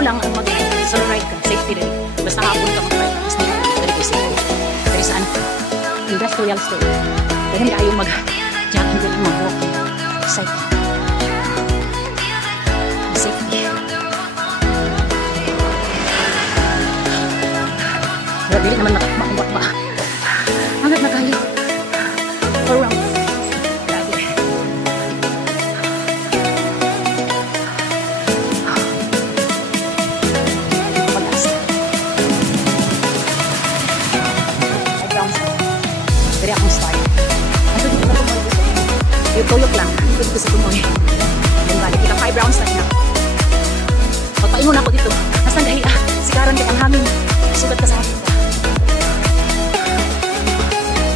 lang ang mag-ride. Solo ride ka, safety rin. Basta hapon ka mag-ride. Mas nila, very ko safety. Pero saan? Industrial state. Dahil hindi ayaw mag-jogging din ang mag-walking. Cycling. Safety. Pero dili naman makumbak ba? Hanggat na kayo. Around. Grabe. Pag-asa. Dari akong start. Ito dito na tumoy ko. Yung tuyok lang. Ito dito sa tumoy. Yan balik. Ika 5 rounds na ina. Magpaingon ako dito. Nasaan dahil sigaran ka ang hangin. Sugat ka sa akin.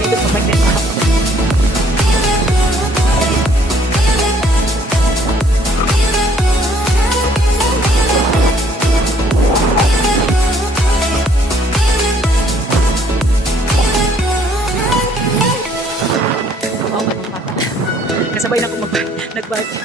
Dito pa mag-dito ako. Kasabay na akong nag-bike.